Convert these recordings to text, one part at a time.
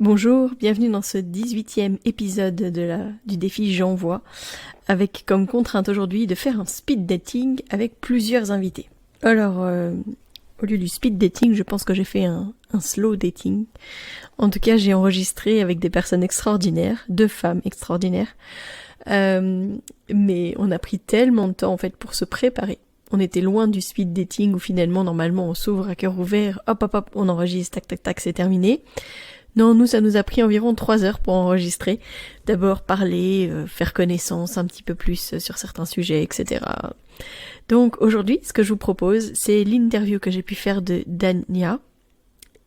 Bonjour, bienvenue dans ce 18e épisode du défi J'envoie, avec comme contrainte aujourd'hui de faire un speed dating avec plusieurs invités. Alors, au lieu du speed dating, je pense que j'ai fait un slow dating. En tout cas, j'ai enregistré avec des personnes extraordinaires, 2 femmes extraordinaires, mais on a pris tellement de temps en fait pour se préparer. On était loin du speed dating où finalement, normalement, on s'ouvre à cœur ouvert, hop, on enregistre, tac, c'est terminé. Non, nous, ça nous a pris environ 3 heures pour enregistrer. D'abord parler, faire connaissance un petit peu plus sur certains sujets, etc. Donc aujourd'hui, ce que je vous propose, c'est l'interview que j'ai pu faire de Dania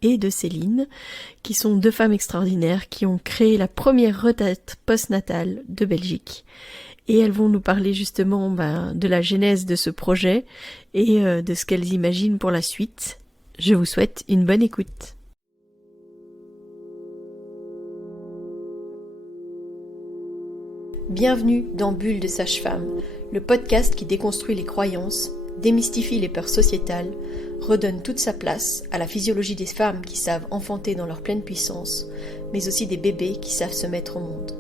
et de Céline, qui sont 2 femmes extraordinaires qui ont créé la première retraite postnatale de Belgique. Et elles vont nous parler justement de la genèse de ce projet et de ce qu'elles imaginent pour la suite. Je vous souhaite une bonne écoute. Bienvenue dans Bulle de Sage-Femme, le podcast qui déconstruit les croyances, démystifie les peurs sociétales, redonne toute sa place à la physiologie des femmes qui savent enfanter dans leur pleine puissance, mais aussi des bébés qui savent se mettre au monde.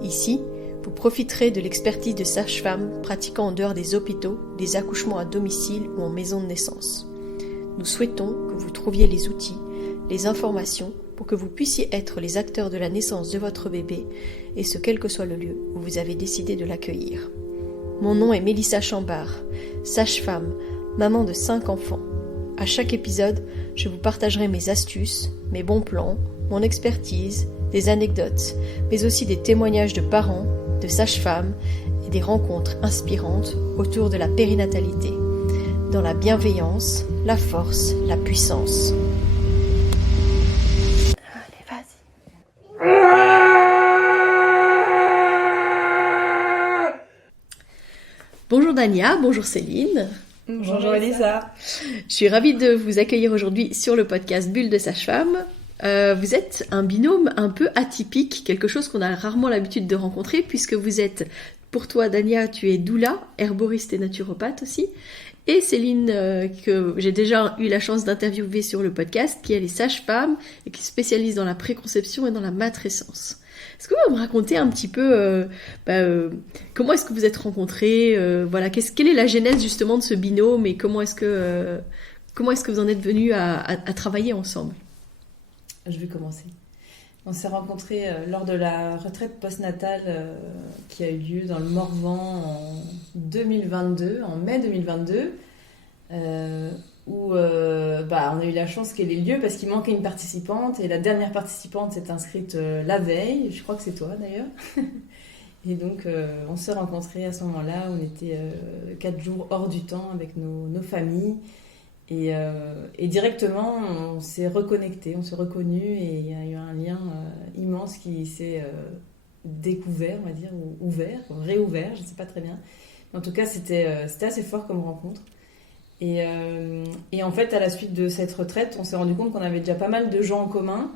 Ici, vous profiterez de l'expertise de sages-femmes pratiquant en dehors des hôpitaux, des accouchements à domicile ou en maison de naissance. Nous souhaitons que vous trouviez les outils, les informations pour que vous puissiez être les acteurs de la naissance de votre bébé, et ce quel que soit le lieu où vous avez décidé de l'accueillir. Mon nom est Mélissa Chambard, sage-femme, maman de 5 enfants. À chaque épisode, je vous partagerai mes astuces, mes bons plans, mon expertise, des anecdotes, mais aussi des témoignages de parents, de sages-femmes et des rencontres inspirantes autour de la périnatalité, dans la bienveillance, la force, la puissance. Bonjour Dania, bonjour Céline. Bonjour Elisa. Je suis ravie de vous accueillir aujourd'hui sur le podcast Bulle de Sage-Femme. Vous êtes un binôme un peu atypique, quelque chose qu'on a rarement l'habitude de rencontrer, puisque vous êtes, pour toi Dania, tu es doula, herboriste et naturopathe aussi, et Céline, que j'ai déjà eu la chance d'interviewer sur le podcast, qui elle est sage-femme et qui se spécialise dans la préconception et dans la matrescence. Est-ce que vous pouvez me raconter un petit peu comment est-ce que vous êtes rencontrés, quelle est la genèse justement de ce binôme et comment est-ce que vous en êtes venus à travailler ensemble? Je vais commencer. On s'est rencontrés lors de la retraite postnatale qui a eu lieu dans le Morvan en 2022, en mai 2022, où on a eu la chance qu'elle ait lieu parce qu'il manquait une participante et la dernière participante s'est inscrite la veille, je crois que c'est toi d'ailleurs. Et donc on s'est rencontrés à ce moment-là, on était 4 jours hors du temps avec nos familles et directement on s'est reconnectés, on s'est reconnus et il y a eu un lien immense qui s'est découvert, on va dire, ou ouvert, ou réouvert, je ne sais pas très bien. En tout cas c'était assez fort comme rencontre. Et en fait, à la suite de cette retraite, on s'est rendu compte qu'on avait déjà pas mal de gens en commun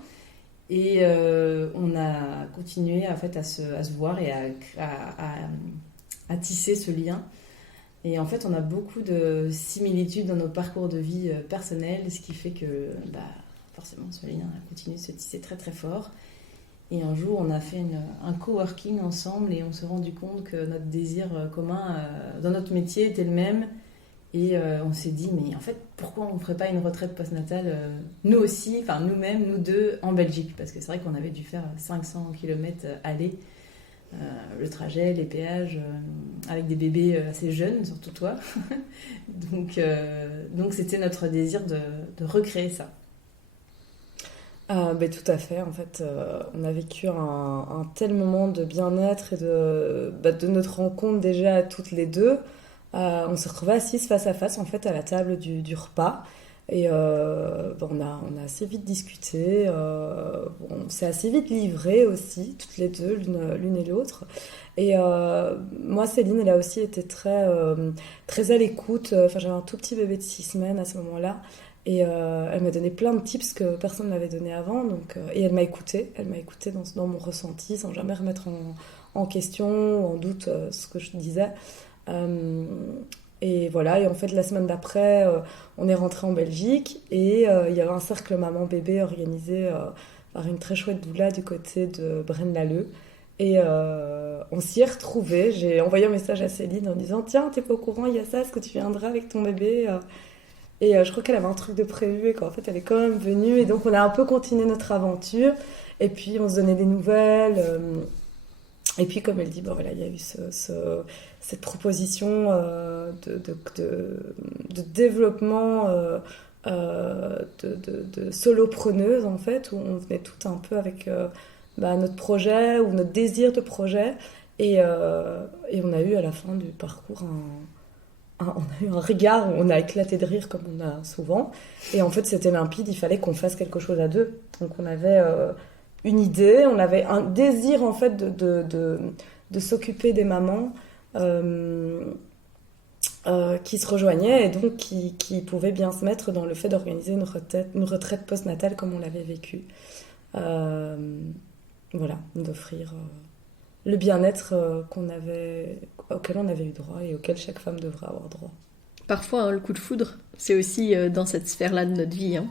et on a continué en fait, à se voir et à tisser ce lien. Et en fait, on a beaucoup de similitudes dans nos parcours de vie personnels, ce qui fait que forcément, ce lien a continué de se tisser très très fort. Et un jour, on a fait un coworking ensemble et on s'est rendu compte que notre désir commun dans notre métier était le même. Et on s'est dit, mais en fait, pourquoi on ne ferait pas une retraite postnatale, nous aussi, enfin nous-mêmes, nous deux, en Belgique? Parce que c'est vrai qu'on avait dû faire 500 km aller, le trajet, les péages, avec des bébés assez jeunes, surtout toi. Donc c'était notre désir de recréer ça. Tout à fait, en fait, on a vécu un tel moment de bien-être et de notre rencontre déjà toutes les deux. On s'est retrouvés assises face à face en fait à la table du repas et on a assez vite discuté, on s'est assez vite livré aussi toutes les deux l'une et l'autre et moi Céline elle a aussi été très à l'écoute, j'avais un tout petit bébé de 6 semaines à ce moment-là et elle m'a donné plein de tips que personne ne m'avait donné avant et elle m'a écoutée dans mon ressenti sans jamais remettre en question ou en doute ce que je disais. Et voilà, et en fait la semaine d'après on est rentré en Belgique et il y avait un cercle maman-bébé organisé par une très chouette doula du côté de Braine-l'Alleud. Et on s'y est retrouvés. J'ai envoyé un message à Céline en disant « Tiens, t'es pas au courant, il y a ça, est-ce que tu viendras avec ton bébé ?» Et je crois qu'elle avait un truc de prévu et qu'en fait, elle est quand même venue. Et donc, on a un peu continué notre aventure. Et puis, on se donnait des nouvelles. Et puis, comme elle dit, bon, voilà, il y a eu cette proposition de développement de solopreneuse, en fait, où on venait tout un peu avec notre projet ou notre désir de projet. Et on a eu à la fin du parcours on a eu un regard où on a éclaté de rire comme on a souvent. Et en fait, c'était limpide, il fallait qu'on fasse quelque chose à deux. Donc, on avait une idée, on avait un désir, en fait, de s'occuper des mamans qui se rejoignaient et donc qui pouvaient bien se mettre dans le fait d'organiser une retraite postnatale comme on l'avait vécu. Voilà, d'offrir le bien-être auquel on avait eu droit et auquel chaque femme devrait avoir droit. Parfois, hein, le coup de foudre, c'est aussi dans cette sphère-là de notre vie, hein.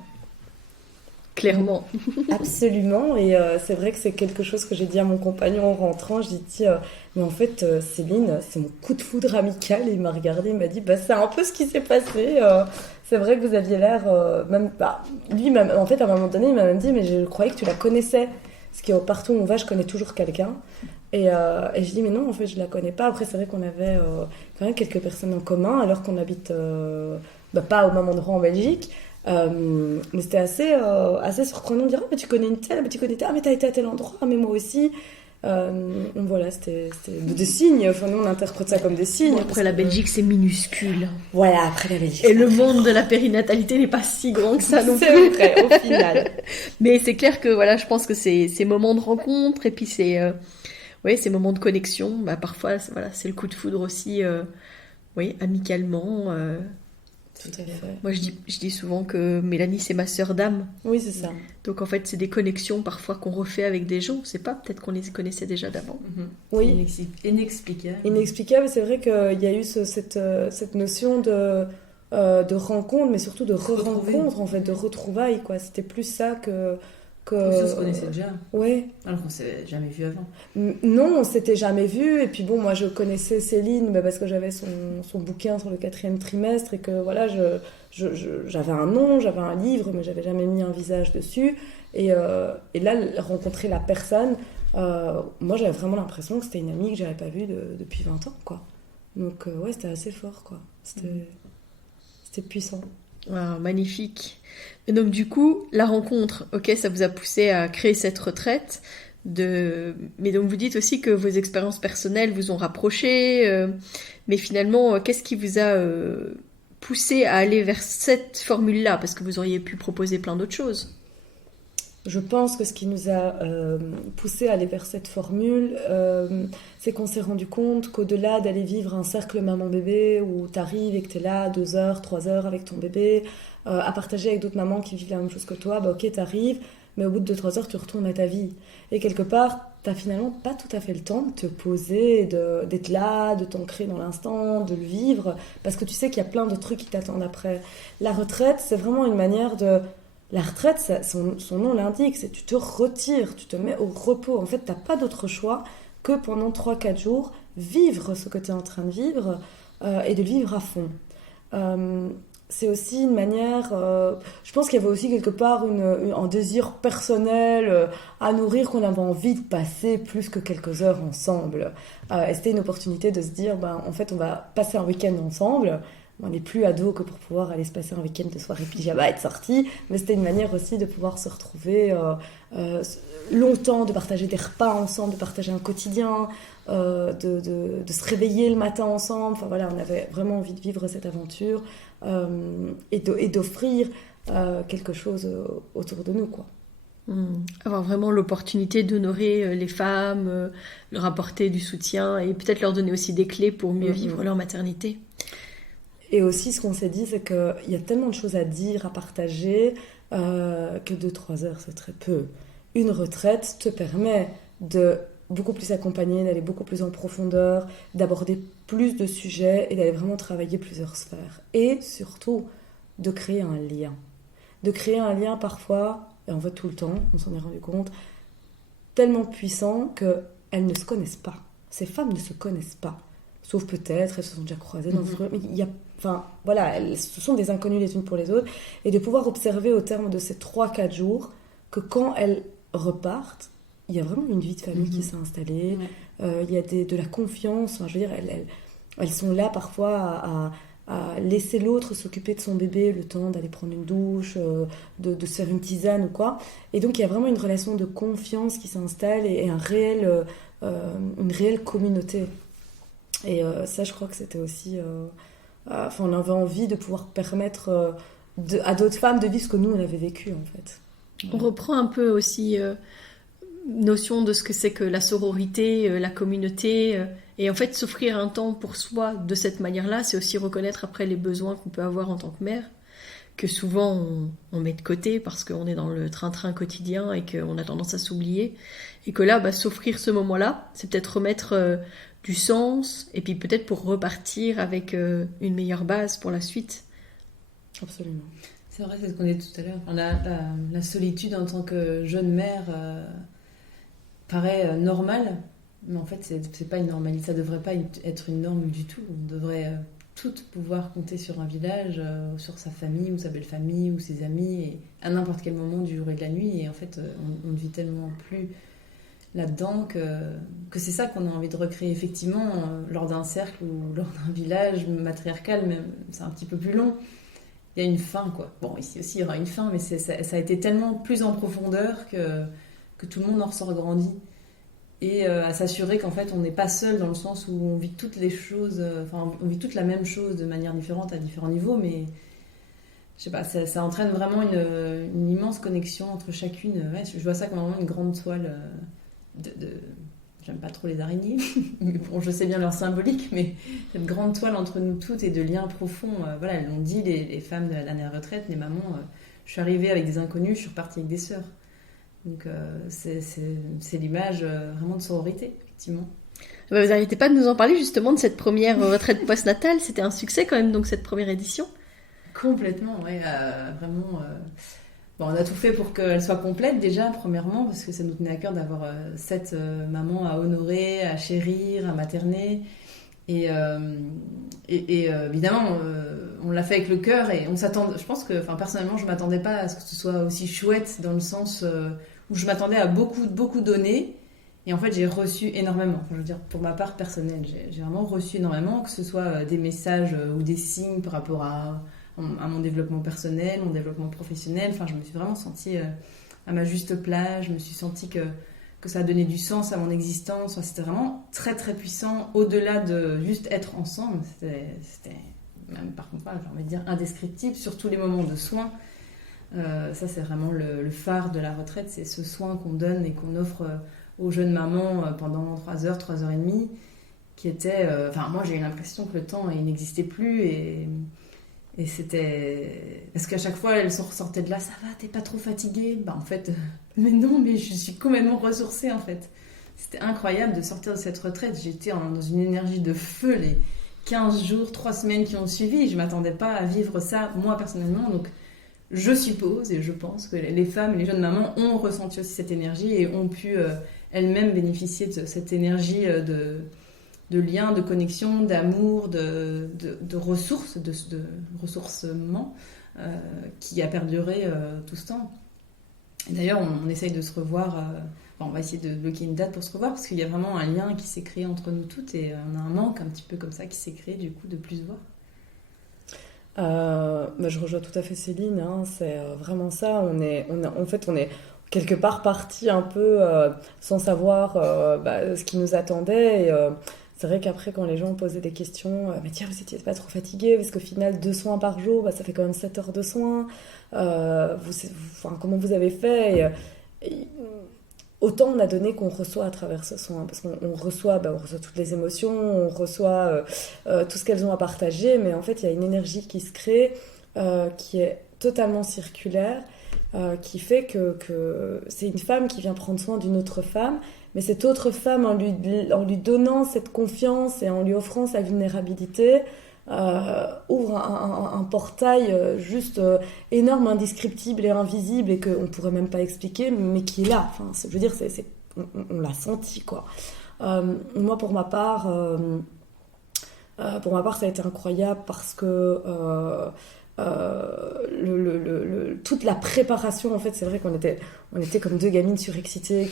Clairement. Absolument, et c'est vrai que c'est quelque chose que j'ai dit à mon compagnon en rentrant. J'ai dit, mais en fait, Céline, c'est mon coup de foudre amical. Et il m'a regardé, il m'a dit, c'est un peu ce qui s'est passé. C'est vrai que vous aviez l'air, lui, en fait, à un moment donné, il m'a même dit, mais je croyais que tu la connaissais. Parce que partout où on va, je connais toujours quelqu'un. Et je dis, mais non, en fait, je la connais pas. Après, c'est vrai qu'on avait quand même quelques personnes en commun, alors qu'on habite pas au même endroit en Belgique. Mais c'était assez surprenant de dire, mais tu connais une telle, mais tu connais telle, mais t'as été à tel endroit, mais moi aussi. Donc voilà, c'était des signes. Enfin, nous, on interprète ça comme des signes. Bon, après, la Belgique, c'est minuscule. Voilà, après la Belgique. Et le monde de la périnatalité n'est pas si grand que ça non plus. C'est vrai, au final. Mais c'est clair que voilà, je pense que ces moments de rencontre et puis ces moments de connexion, parfois, c'est le coup de foudre aussi, amicalement. Tout à fait. Moi, je dis souvent que Mélanie, c'est ma sœur d'âme. Oui, c'est ça. Donc, en fait, c'est des connexions parfois qu'on refait avec des gens. C'est pas, peut-être qu'on les connaissait déjà d'avant. Mm-hmm. Oui. Inexplicable. Inexplicable, c'est vrai qu'il y a eu cette notion de rencontre, mais surtout de re-rencontre, en fait, de retrouvailles, quoi. C'était plus ça que... On se connaissait déjà. Ouais. Alors qu'on ne s'était jamais vu avant. Non, on s'était jamais vu. Et puis bon, moi je connaissais Céline parce que j'avais son bouquin sur le 4e trimestre et que voilà, j'avais un nom, j'avais un livre, mais j'avais jamais mis un visage dessus. Et là, rencontrer la personne, moi j'avais vraiment l'impression que c'était une amie que j'avais pas vue depuis 20 ans, quoi. Donc c'était assez fort, quoi. C'était puissant. Wow, magnifique. Et donc du coup, la rencontre, ça vous a poussé à créer cette retraite. Mais donc vous dites aussi que vos expériences personnelles vous ont rapprochés. Mais finalement, qu'est-ce qui vous a poussé à aller vers cette formule-là? Parce que vous auriez pu proposer plein d'autres choses. Je pense que ce qui nous a poussé à aller vers cette formule, c'est qu'on s'est rendu compte qu'au-delà d'aller vivre un cercle maman-bébé où t'arrives et que t'es là 2 heures, 3 heures avec ton bébé, à partager avec d'autres mamans qui vivent la même chose que toi, t'arrives, mais au bout de 2-3 heures, tu retournes à ta vie. Et quelque part, t'as finalement pas tout à fait le temps de te poser, d'être là, de t'ancrer dans l'instant, de le vivre, parce que tu sais qu'il y a plein de trucs qui t'attendent après. La retraite, c'est vraiment une manière de... La retraite, son nom l'indique, c'est tu te retires, tu te mets au repos. En fait, tu n'as pas d'autre choix que pendant 3-4 jours, vivre ce que tu es en train de vivre et de le vivre à fond. C'est aussi une manière... je pense qu'il y avait aussi quelque part un désir personnel à nourrir qu'on avait envie de passer plus que quelques heures ensemble. Et c'était une opportunité de se dire, en fait, on va passer un week-end ensemble. On n'est plus ados que pour pouvoir aller se passer un week-end de soirée pyjama et être sortis, mais c'était une manière aussi de pouvoir se retrouver longtemps, de partager des repas ensemble, de partager un quotidien, de se réveiller le matin ensemble. Enfin voilà, on avait vraiment envie de vivre cette aventure et d'offrir quelque chose autour de nous, quoi. Avoir vraiment l'opportunité d'honorer les femmes, leur apporter du soutien et peut-être leur donner aussi des clés pour mieux vivre leur maternité. Et aussi, ce qu'on s'est dit, c'est qu'il y a tellement de choses à dire, à partager, que 2-3 heures, c'est très peu. Une retraite te permet de beaucoup plus accompagner, d'aller beaucoup plus en profondeur, d'aborder plus de sujets et d'aller vraiment travailler plusieurs sphères. Et surtout, de créer un lien. De créer un lien parfois et en fait tout le temps, on s'en est rendu compte, tellement puissants qu'elles ne se connaissent pas. Ces femmes ne se connaissent pas. Sauf peut-être, elles se sont déjà croisées dans ce... Mais il y a... Enfin, voilà, ce sont des inconnues les unes pour les autres. Et de pouvoir observer au terme de ces 3-4 jours que quand elles repartent, il y a vraiment une vie de famille qui s'est installée. Il y a de la confiance. Enfin, je veux dire, elles sont là parfois à laisser l'autre s'occuper de son bébé le temps d'aller prendre une douche, de se faire une tisane ou quoi. Et donc, il y a vraiment une relation de confiance qui s'installe et une réelle communauté. Et ça, je crois que c'était aussi... on avait envie de pouvoir permettre à d'autres femmes de vivre ce que nous, on avait vécu, en fait. On reprend un peu aussi notion de ce que c'est que la sororité, la communauté. Et en fait, s'offrir un temps pour soi de cette manière-là, c'est aussi reconnaître après les besoins qu'on peut avoir en tant que mère, que souvent on met de côté parce qu'on est dans le train-train quotidien et qu'on a tendance à s'oublier. Et que là, s'offrir ce moment-là, c'est peut-être remettre... du sens, et puis peut-être pour repartir avec une meilleure base pour la suite. Absolument. C'est vrai, c'est ce qu'on dit tout à l'heure. La solitude en tant que jeune mère paraît normale, mais en fait, c'est pas une normalité. Ça devrait pas être une norme du tout. On devrait toutes pouvoir compter sur un village, sur sa famille, ou sa belle-famille, ou ses amis, et à n'importe quel moment du jour et de la nuit. Et en fait, on ne vit tellement plus là-dedans que c'est ça qu'on a envie de recréer effectivement lors d'un cercle ou lors d'un village matriarcal, mais c'est un petit peu plus long. Il y a une fin, quoi. Bon, ici aussi il y aura une fin, mais ça a été tellement plus en profondeur que tout le monde en ressort grandi. Et à s'assurer qu'en fait on n'est pas seul dans le sens où on vit toutes les choses, on vit toutes la même chose de manière différente à différents niveaux, mais je sais pas, ça entraîne vraiment une immense connexion entre chacune. Ouais, je vois ça comme vraiment une grande toile. J'aime pas trop les araignées, mais bon, je sais bien leur symbolique, mais cette grande toile entre nous toutes et de liens profonds. Voilà, elles l'ont dit, les femmes de la dernière retraite, les mamans. Je suis arrivée avec des inconnus, je suis repartie avec des sœurs. Donc c'est l'image vraiment de sororité, effectivement. Vous n'arrêtez pas de nous en parler justement de cette première retraite postnatale. C'était un succès quand même, donc cette première édition. Complètement, ouais, vraiment. Bon, on a tout fait pour qu'elle soit complète déjà, premièrement, parce que ça nous tenait à cœur d'avoir 7 mamans à honorer, à chérir, à materner. Et évidemment, on l'a fait avec le cœur et on s'attend. Je pense que, personnellement, je ne m'attendais pas à ce que ce soit aussi chouette dans le sens où je m'attendais à beaucoup donner. Et en fait, j'ai reçu énormément. Je veux dire, pour ma part personnelle, j'ai vraiment reçu énormément, que ce soit des messages ou des signes par rapport à mon développement personnel, mon développement professionnel. Je me suis vraiment sentie à ma juste place. Je me suis sentie que ça a donné du sens à mon existence. C'était vraiment très très puissant, au-delà de juste être ensemble. C'était même, par contre, j'ai envie de dire indescriptible, sur tous les moments de soins. Ça, c'est vraiment le phare de la retraite, c'est ce soin qu'on donne et qu'on offre aux jeunes mamans pendant 3 heures, 3 heures et demie, qui était... moi, j'ai eu l'impression que le temps, il n'existait plus et c'était... Parce qu'à chaque fois, elles sortaient de là, ça va, t'es pas trop fatiguée? En fait, mais non, mais je suis complètement ressourcée, en fait. C'était incroyable de sortir de cette retraite. J'étais dans une énergie de feu les 15 jours, 3 semaines qui ont suivi. Je m'attendais pas à vivre ça, moi, personnellement. Donc, je suppose et je pense que les femmes et les jeunes mamans ont ressenti aussi cette énergie et ont pu elles-mêmes bénéficier de cette énergie de lien, de connexion, d'amour, de ressources, de ressourcement qui a perduré tout ce temps. Et d'ailleurs, on essaye de se revoir, on va essayer de bloquer une date pour se revoir parce qu'il y a vraiment un lien qui s'est créé entre nous toutes et on a un manque un petit peu comme ça qui s'est créé du coup de plus se voir. Je rejoins tout à fait Céline, hein, c'est vraiment ça. On est quelque part parti un peu sans savoir ce qui nous attendait. Et, c'est vrai qu'après, quand les gens posaient des questions, mais tiens, vous n'étiez pas trop fatigué? Parce qu'au final, 2 soins par jour, ça fait quand même 7 heures de soins. Comment vous avez fait? Et autant on a donné qu'on reçoit à travers ce soin, parce qu'on reçoit, on reçoit toutes les émotions, on reçoit tout ce qu'elles ont à partager, mais en fait il y a une énergie qui se crée, qui est totalement circulaire, qui fait que c'est une femme qui vient prendre soin d'une autre femme, mais cette autre femme, en lui donnant cette confiance et en lui offrant sa vulnérabilité, ouvre un portail juste énorme, indescriptible et invisible et qu'on ne pourrait même pas expliquer, mais qui est là. Enfin, je veux dire, on l'a senti, quoi. Moi, pour ma part, ça a été incroyable parce que toute la préparation, en fait, c'est vrai qu'on était comme deux gamines surexcitées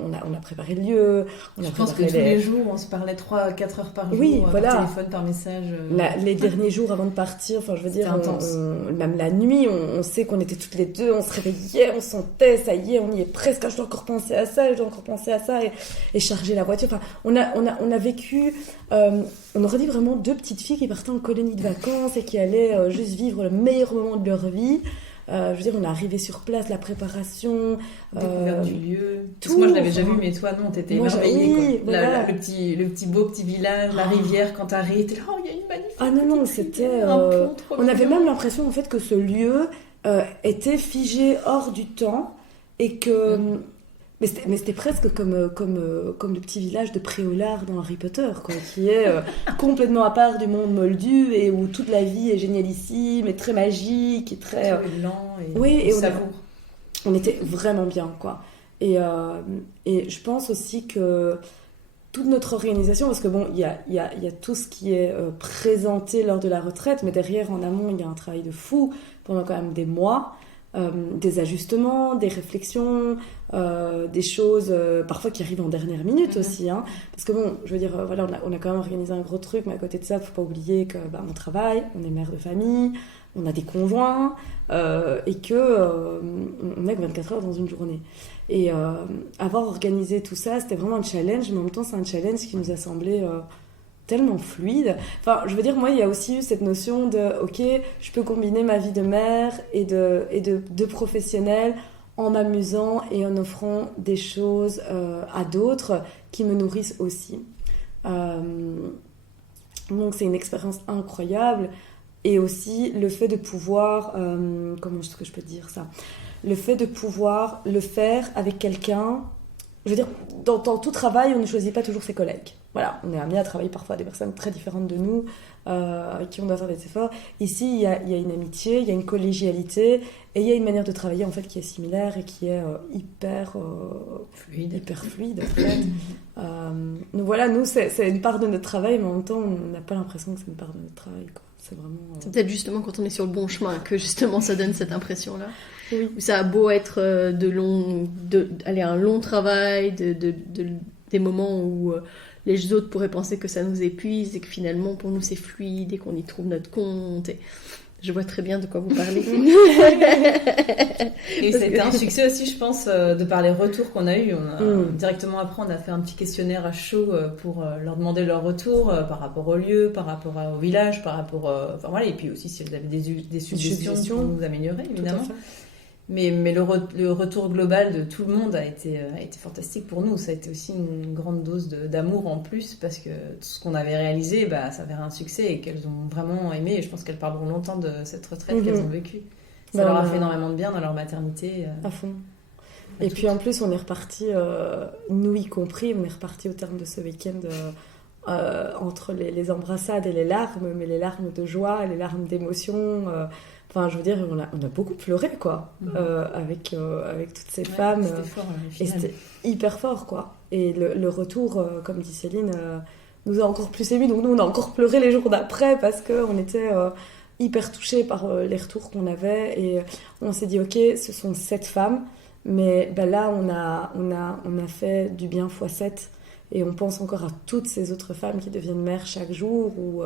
on a préparé le lieu. Je pense que tous les jours, on se parlait 3-4 heures par jour, oui, voilà. par téléphone, par message. Les derniers jours avant de partir, enfin, je veux dire, même la nuit, on sait qu'on était toutes les deux, on se réveillait, on sentait, ça y est, on y est presque, je dois encore penser à ça, et charger la voiture. Enfin, on a vécu, on aurait dit vraiment deux petites filles qui partaient en colonie de vacances et qui allaient juste vivre le meilleur moment de leur vie. Je veux dire, on est arrivé sur place, la préparation, découverte du lieu. Tout. Parce que moi, je l'avais déjà vu, mais toi, non, t'étais émerveillée. Oui, voilà. Le petit village, la rivière, quand t'arrives, t'es là, oh, il y a une magnifique. Ah non, c'était. On avait même l'impression, en fait, que ce lieu était figé hors du temps et que. Mais c'était presque comme le petit village de Préolard dans Harry Potter, quoi, qui est complètement à part du monde moldu et où toute la vie est génialissime et très magique et très lent et oui, et savoure. On était vraiment bien, quoi. Et je pense aussi que toute notre organisation, parce que bon, il y a tout ce qui est présenté lors de la retraite, mais derrière, en amont, il y a un travail de fou pendant quand même des mois. Des ajustements, des réflexions, des choses parfois qui arrivent en dernière minute aussi, hein. Parce que bon, je veux dire, voilà, on a quand même organisé un gros truc, mais à côté de ça, faut pas oublier que on travaille, on est mère de famille, on a des conjoints, et que on n'a que 24 heures dans une journée. Et avoir organisé tout ça, c'était vraiment un challenge, mais en même temps, c'est un challenge qui nous a semblé tellement fluide. Enfin, je veux dire, moi, il y a aussi eu cette notion de, ok, je peux combiner ma vie de mère et de professionnelle en m'amusant et en offrant des choses à d'autres qui me nourrissent aussi. Donc, c'est une expérience incroyable. Et aussi, le fait de pouvoir... comment est-ce que je peux dire ça ? Le fait de pouvoir le faire avec quelqu'un... Je veux dire, dans tout travail, on ne choisit pas toujours ses collègues. Voilà, on est amené à travailler parfois avec des personnes très différentes de nous, avec qui on doit faire des efforts. Ici, il y a une amitié, il y a une collégialité, et il y a une manière de travailler en fait qui est similaire et qui est hyper fluide en fait. Donc voilà, nous, c'est une part de notre travail, mais en même temps, on n'a pas l'impression que c'est une part de notre travail, quoi. C'est vraiment... C'est peut-être justement quand on est sur le bon chemin que justement ça donne cette impression-là. Oui. Où ça a beau être un long travail, des moments où les autres pourraient penser que ça nous épuise et que finalement pour nous c'est fluide et qu'on y trouve notre compte. Et je vois très bien de quoi vous parlez. Et c'était un succès aussi, je pense, de par les retours qu'on a eus. Directement après, on a fait un petit questionnaire à chaud pour leur demander leur retour par rapport au lieu, par rapport au village, par rapport... enfin voilà, et puis aussi si elles avaient des suggestions pour nous améliorer, évidemment. Mais le retour global de tout le monde a été fantastique pour nous. Ça a été aussi une grande dose d'amour en plus, parce que tout ce qu'on avait réalisé, ça avait un succès et qu'elles ont vraiment aimé. Et je pense qu'elles parleront longtemps de cette retraite qu'elles ont vécue. Ça leur a fait énormément de bien dans leur maternité. À fond. Et puis en plus, on est reparti, nous y compris, on est reparti au terme de ce week-end entre les embrassades et les larmes, mais les larmes de joie, les larmes d'émotion... Enfin, je veux dire, on a beaucoup pleuré, quoi, avec toutes ces femmes. C'était fort, et c'était hyper fort, quoi. Et le retour, comme dit Céline, nous a encore plus émus. Donc nous, on a encore pleuré les jours d'après parce qu'on était hyper touchés par les retours qu'on avait. Et on s'est dit, ok, ce sont 7 femmes, mais là, on a fait du bien x7. Et on pense encore à toutes ces autres femmes qui deviennent mères chaque jour ou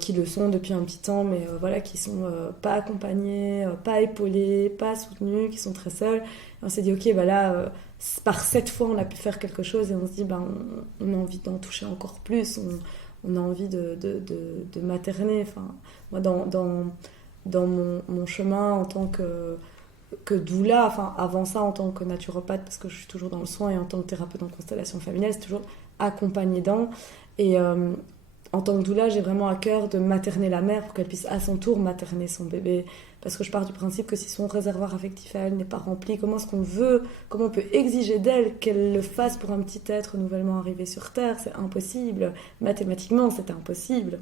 qui le sont depuis un petit temps, mais voilà, qui sont pas accompagnées, pas épaulées, pas soutenues, qui sont très seules. Et on s'est dit, ok, par 7 fois, on a pu faire quelque chose, et on se dit, on a envie d'en toucher encore plus, on a envie de materner. Enfin, moi, dans mon chemin en tant que doula, enfin avant ça en tant que naturopathe, parce que je suis toujours dans le soin, et en tant que thérapeute en constellation familiale, c'est toujours accompagné dans. Et en tant que doula, j'ai vraiment à cœur de materner la mère pour qu'elle puisse à son tour materner son bébé. Parce que je pars du principe que si son réservoir affectif à elle n'est pas rempli, comment on peut exiger d'elle qu'elle le fasse pour un petit être nouvellement arrivé sur Terre ? C'est impossible. Mathématiquement, c'est impossible.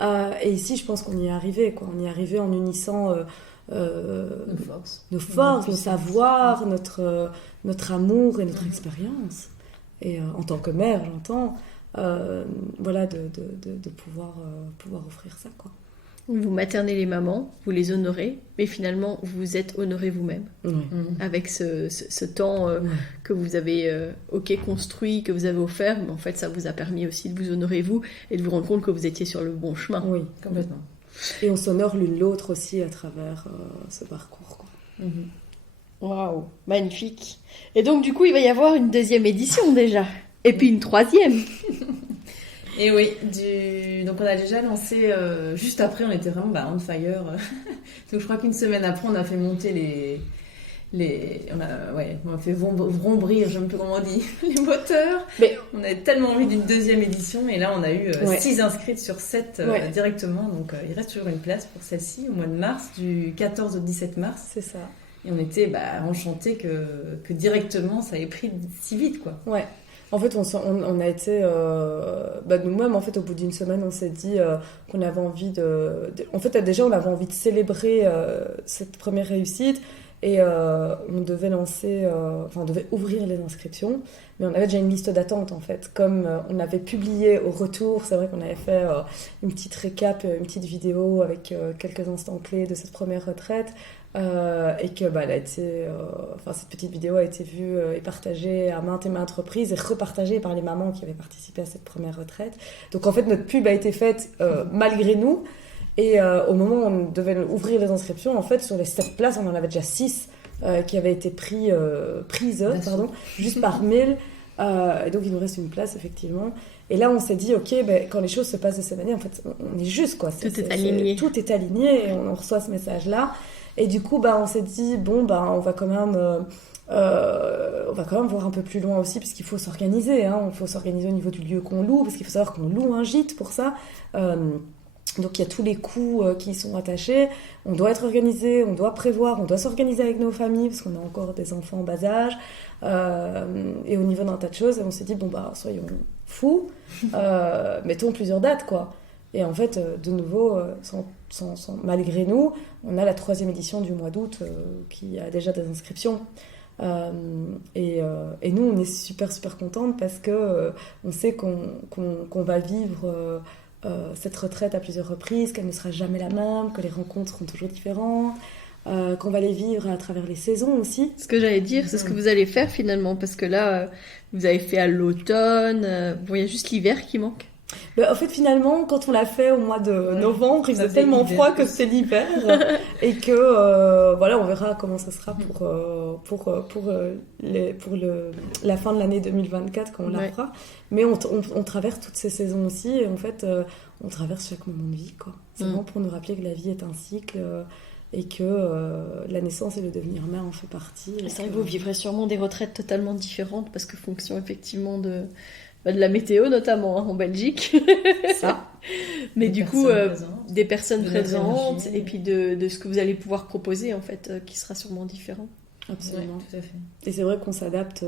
Et ici, je pense qu'on y est arrivé, quoi. On y est arrivé en unissant nos forces, nos savoirs, notre amour et notre expérience. Et en tant que mère, j'entends, voilà, de pouvoir offrir ça, quoi. Vous maternez les mamans, vous les honorez, mais finalement, vous vous êtes honoré vous-même. Oui. Avec ce temps que vous avez construit, que vous avez offert, mais en fait, ça vous a permis aussi de vous honorer vous et de vous rendre compte que vous étiez sur le bon chemin. Oui, Complètement. Et on s'honore l'une l'autre aussi à travers ce parcours, quoi. Waouh, magnifique. Et donc, du coup, il va y avoir une deuxième édition déjà. Et puis une troisième. Et oui, donc on a déjà lancé, juste après, on était vraiment on fire. Donc je crois qu'une semaine après, on a fait monter on a fait vrombrir, je ne sais plus comment on dit, les moteurs. Mais on avait tellement envie d'une deuxième édition, et là on a eu 6 inscrites sur 7 directement. Donc il reste toujours une place pour celle-ci au mois de mars, du 14 au 17 mars. C'est ça. Et on était enchantés que directement ça ait pris si vite, quoi. Ouais. En fait, on a été... nous-mêmes, en fait, au bout d'une semaine, on s'est dit qu'on avait envie En fait, déjà, on avait envie de célébrer cette première réussite. Et on devait on devait ouvrir les inscriptions. Mais on avait déjà une liste d'attente, en fait. Comme on avait publié au retour, c'est vrai qu'on avait fait une petite récap, une petite vidéo avec quelques instants clés de cette première retraite. Et que elle a été, cette petite vidéo a été vue et partagée à maintes et maintes reprises et repartagée par les mamans qui avaient participé à cette première retraite. Donc en fait notre pub a été faite malgré nous, et au moment où on devait ouvrir les inscriptions, en fait sur les 7 places on en avait déjà 6 qui avaient été prises juste par mail, et donc il nous reste une place effectivement. Et là on s'est dit ok, quand les choses se passent de cette manière, en fait on est juste, quoi. Tout est aligné. Tout est aligné, et on reçoit ce message là. Et du coup, on s'est dit, on va quand même voir un peu plus loin aussi, parce qu'il faut s'organiser. Il faut s'organiser au niveau du lieu qu'on loue, parce qu'il faut savoir qu'on loue un gîte pour ça. Donc il y a tous les coûts qui y sont attachés. On doit être organisé, on doit prévoir, on doit s'organiser avec nos familles, parce qu'on a encore des enfants en bas âge. Et au niveau d'un tas de choses, on s'est dit, soyons fous, mettons plusieurs dates, quoi. Et en fait, de nouveau, malgré nous, on a la 3e édition du mois d'août qui a déjà des inscriptions. Et nous, on est super, super contentes parce que on sait qu'on va vivre cette retraite à plusieurs reprises, qu'elle ne sera jamais la même, que les rencontres seront toujours différentes, qu'on va les vivre à travers les saisons aussi. Ce que j'allais dire, c'est ce que vous allez faire finalement, parce que là, vous avez fait à l'automne, il y a juste l'hiver qui manque. En fait, finalement, quand on l'a fait au mois de novembre, il faisait tellement froid que c'était l'hiver, et que on verra comment ça sera pour la fin de l'année 2024 quand on la fera. Mais on traverse toutes ces saisons aussi, et en fait, on traverse chaque moment de vie, quoi. C'est vraiment pour nous rappeler que la vie est un cycle, et que la naissance et le devenir mère en fait partie. C'est vrai que vous vivrez sûrement des retraites totalement différentes, parce que fonction effectivement de la météo notamment en Belgique. Ça. Mais du coup, des personnes présentes, et puis de ce que vous allez pouvoir proposer en fait, qui sera sûrement différent. Absolument. Ouais, tout à fait. Et c'est vrai qu'on s'adapte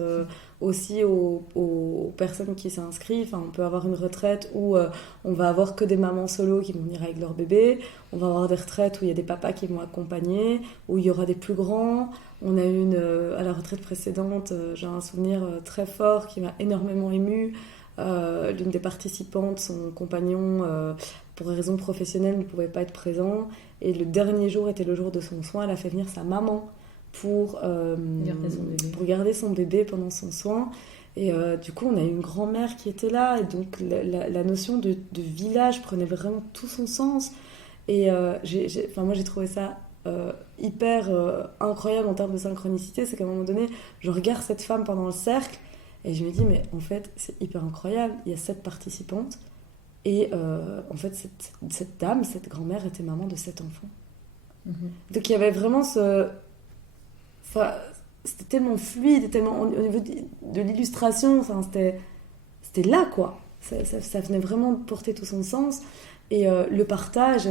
aussi aux personnes qui s'inscrivent. On peut avoir une retraite où on va avoir que des mamans solo qui vont venir avec leur bébé. On va avoir des retraites où il y a des papas qui vont accompagner, où il y aura des plus grands. On a eu à la retraite précédente, j'ai un souvenir très fort qui m'a énormément émue. L'une des participantes, son compagnon, pour des raisons professionnelles, ne pouvait pas être présent. Et le dernier jour était le jour de son soin. Elle a fait venir sa maman pour garder son bébé pendant son soin. Et du coup, on a eu une grand-mère qui était là. Et donc, la notion de village prenait vraiment tout son sens. Et moi, j'ai trouvé ça hyper incroyable en termes de synchronicité. C'est qu'à un moment donné, je regarde cette femme pendant le cercle et je me dis, mais en fait, c'est hyper incroyable. Il y a 7 participantes. Et en fait, cette dame, cette grand-mère, était maman de 7 enfants. Mm-hmm. Donc, il y avait vraiment c'était tellement fluide, tellement au niveau de l'illustration, c'était là, quoi. Ça venait vraiment porter tout son sens. Et le partage,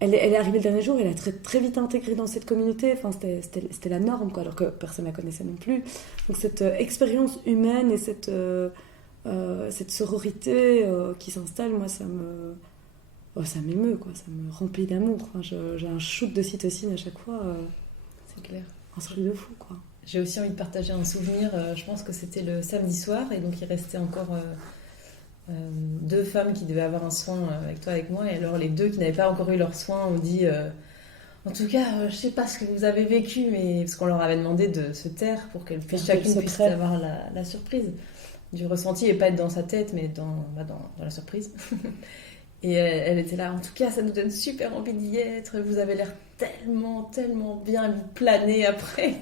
elle est arrivée le dernier jour, elle a très, très vite intégré dans cette communauté. C'était la norme, quoi, alors que personne ne la connaissait non plus. Donc cette expérience humaine et cette sororité qui s'installe, moi, ça m'émeut, quoi. Ça me remplit d'amour. Enfin, j'ai un shoot de cytocine à chaque fois. C'est clair. Un truc de fou, quoi. J'ai aussi envie de partager un souvenir. Je pense que c'était le samedi soir, et donc il restait encore 2 femmes qui devaient avoir un soin avec toi, avec moi. Et alors les 2 qui n'avaient pas encore eu leur soin ont dit en tout cas, je sais pas ce que vous avez vécu, mais parce qu'on leur avait demandé de se taire pour qu'elles puissent chacune puisse avoir la surprise du ressenti et pas être dans sa tête, mais dans la surprise. Et elle était là, en tout cas, ça nous donne super envie d'y être. Vous avez l'air tellement, tellement bien, vous planez après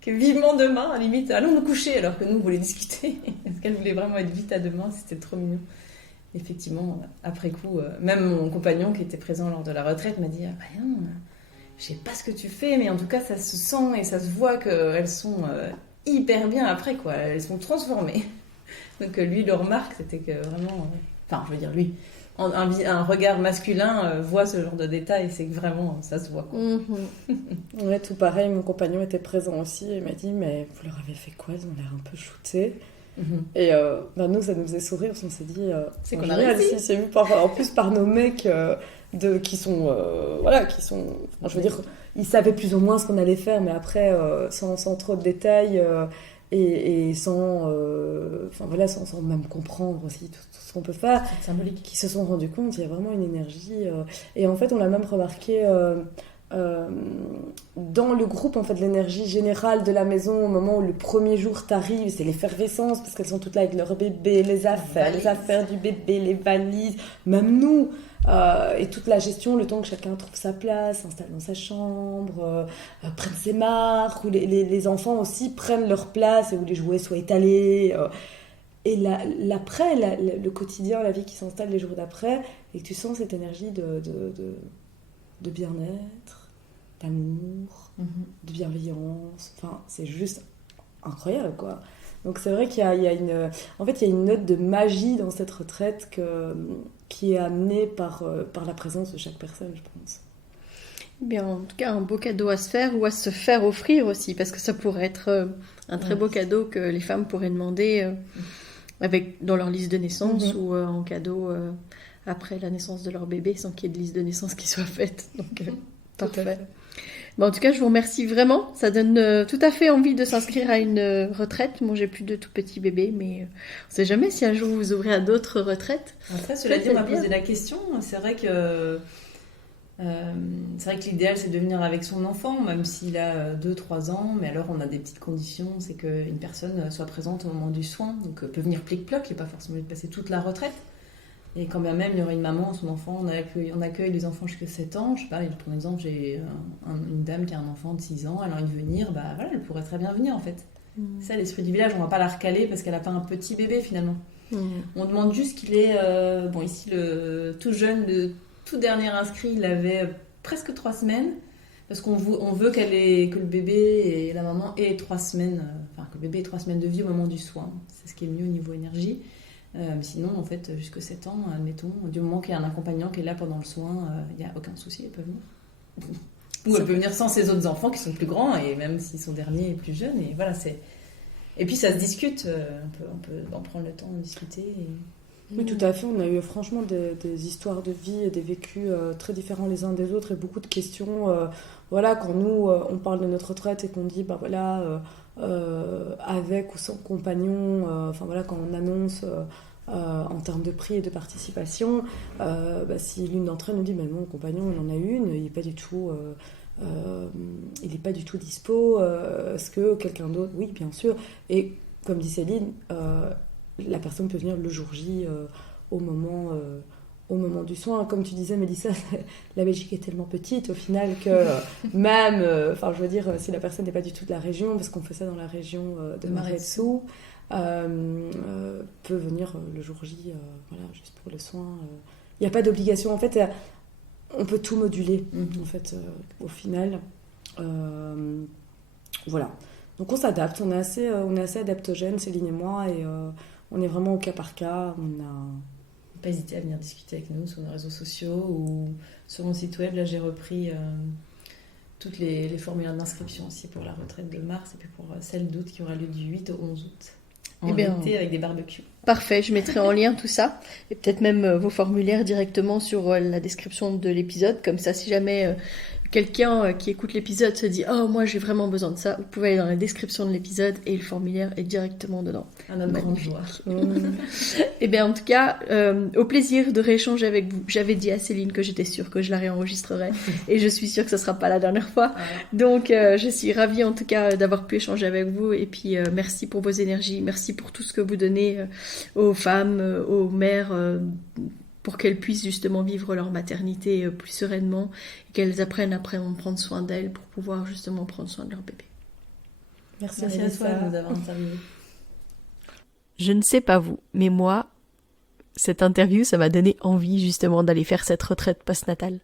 que vivement demain, à la limite, allons nous coucher, alors que nous, on voulait discuter. Parce qu'elle voulait vraiment être vite à demain, c'était trop mignon. Effectivement, après coup, même mon compagnon qui était présent lors de la retraite m'a dit ah, bah non, je sais pas ce que tu fais, mais en tout cas, ça se sent et ça se voit qu'elles sont hyper bien après, quoi. Elles sont transformées. Donc lui, le remarque, c'était que vraiment... Enfin, je veux dire, lui... Un regard masculin voit ce genre de détails, c'est que vraiment ça se voit, quoi. Ouais, tout pareil, mon compagnon était présent aussi et m'a dit mais vous leur avez fait quoi, ils ont l'air un peu shootés. Et nous ça nous faisait sourire parce qu'on s'est dit c'est qu'on a réussi. C'est vu en plus par nos mecs qui sont je veux dire ils savaient plus ou moins ce qu'on allait faire, mais après sans trop de détails et sans même comprendre aussi tout ce qu'on peut faire, c'est symbolique, qui se sont rendus compte il y a vraiment une énergie et en fait on l'a même remarqué dans le groupe, en fait, l'énergie générale de la maison au moment où le premier jour t'arrive, c'est l'effervescence parce qu'elles sont toutes là avec leur bébé, les affaires du bébé, les valises, même nous, et toute la gestion, le temps que chacun trouve sa place, s'installe dans sa chambre, prenne ses marques, où les enfants aussi prennent leur place et où les jouets soient étalés. Et l'après, le quotidien, la vie qui s'installe les jours d'après, et que tu sens cette énergie de bien-être, d'amour, de bienveillance. Enfin, c'est juste incroyable, quoi. Donc c'est vrai qu'il y a une note de magie dans cette retraite qui est amenée par la présence de chaque personne, je pense. Bien, en tout cas, un beau cadeau à se faire ou à se faire offrir aussi, parce que ça pourrait être un très beau cadeau que les femmes pourraient demander dans leur liste de naissance ou en cadeau après la naissance de leur bébé, sans qu'il y ait de liste de naissance qui soit faite. Donc, parfait. Bon, en tout cas, je vous remercie vraiment. Ça donne tout à fait envie de s'inscrire à une retraite. Moi, j'ai plus de tout petits bébés, mais on ne sait jamais si un jour vous ouvrez à d'autres retraites. Après, cela dit, on m'a posé la question. C'est vrai que l'idéal, c'est de venir avec son enfant, même s'il a 2-3 ans. Mais alors, on a des petites conditions. C'est qu'une personne soit présente au moment du soin. Donc, peut venir plic-ploc. Il n'y a pas forcément de passer toute la retraite. Et quand bien même il y aurait une maman, son enfant, on accueille les enfants jusqu'à 7 ans. Je sais pas, pour exemple, j'ai une dame qui a un enfant de 6 ans, elle a envie de venir, bah voilà, elle pourrait très bien venir en fait. C'est ça l'esprit du village, on va pas la recaler parce qu'elle a pas un petit bébé finalement. On demande juste qu'il ait, ici le tout jeune, le tout dernier inscrit, il avait presque 3 semaines, parce qu'on veut que le bébé et la maman aient 3 semaines, que le bébé ait 3 semaines de vie au moment du soin. C'est ce qui est mieux au niveau énergie. Sinon, en fait, jusqu'à 7 ans, admettons, du moment qu'il y a un accompagnant qui est là pendant le soin, il n'y a aucun souci, elle peut venir. Ou elle peut venir sans ses autres enfants qui sont plus grands, et même s'ils sont derniers et plus jeunes. Et voilà, et puis ça se discute, on peut en prendre le temps de discuter. Oui, tout à fait. On a eu franchement des histoires de vie et des vécus très différents les uns des autres et beaucoup de questions. Quand nous, on parle de notre retraite et qu'on dit, avec ou sans compagnon, quand on annonce en termes de prix et de participation, si l'une d'entre elles nous dit mon compagnon il en a une, il n'est pas du tout dispo, est-ce que quelqu'un d'autre, oui bien sûr, et comme dit Céline, la personne peut venir le jour J au moment du soin. Comme tu disais, Mélissa, la Belgique est tellement petite au final que même, si la personne n'est pas du tout de la région, parce qu'on fait ça dans la région de Maretsu, peut venir le jour J, juste pour le soin. Il n'y a pas d'obligation. En fait, on peut tout moduler, en fait, au final. Voilà. Donc on s'adapte, on est assez adaptogènes, Céline et moi, et on est vraiment au cas par cas. Pas hésiter à venir discuter avec nous sur nos réseaux sociaux ou sur mon site web. Là, j'ai repris toutes les formulaires d'inscription aussi pour la retraite de mars et puis pour celle d'août qui aura lieu du 8 au 11 août. en Eh bien, été avec des barbecues. Parfait, je mettrai en lien tout ça et peut-être même vos formulaires directement sur la description de l'épisode. Comme ça, si jamais quelqu'un qui écoute l'épisode se dit « Oh, moi j'ai vraiment besoin de ça », vous pouvez aller dans la description de l'épisode et le formulaire est directement dedans. À notre grande joie. Eh bien, en tout cas, au plaisir de rééchanger avec vous. J'avais dit à Céline que j'étais sûre que je la réenregistrerais et je suis sûre que ce ne sera pas la dernière fois. Donc, je suis ravie en tout cas d'avoir pu échanger avec vous et puis merci pour vos énergies, merci pour tout ce que vous donnez aux femmes, aux mères, pour qu'elles puissent justement vivre leur maternité plus sereinement et qu'elles apprennent après à prendre soin d'elles pour pouvoir justement prendre soin de leur bébé. Merci à toi de nous avoir interviewés. Je ne sais pas vous, mais moi, cette interview, ça m'a donné envie justement d'aller faire cette retraite postnatale.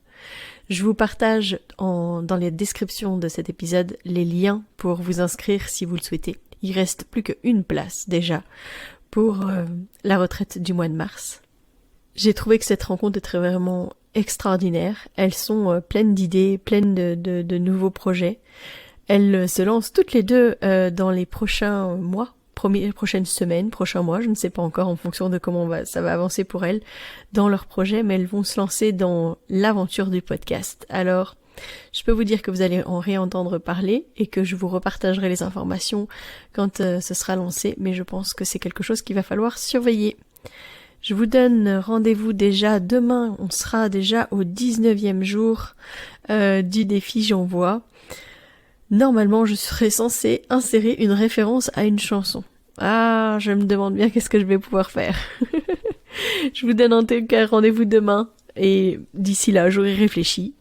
Je vous partage dans les descriptions de cet épisode les liens pour vous inscrire si vous le souhaitez. Il reste plus qu'une place déjà pour la retraite du mois de mars. J'ai trouvé que cette rencontre était vraiment extraordinaire. Elles sont pleines d'idées, pleines de nouveaux projets. Elles se lancent toutes les deux dans les prochains mois, prochaines semaines, prochains mois, je ne sais pas encore en fonction de comment ça va avancer pour elles dans leur projet, mais elles vont se lancer dans l'aventure du podcast. Alors, je peux vous dire que vous allez en réentendre parler et que je vous repartagerai les informations quand ce sera lancé, mais je pense que c'est quelque chose qu'il va falloir surveiller. Je vous donne rendez-vous déjà demain, on sera déjà au 19e jour du défi J'envoie. Normalement, je serai censée insérer une référence à une chanson. Ah, je me demande bien qu'est-ce que je vais pouvoir faire. Je vous donne en tout cas rendez-vous demain et d'ici là, j'aurai réfléchi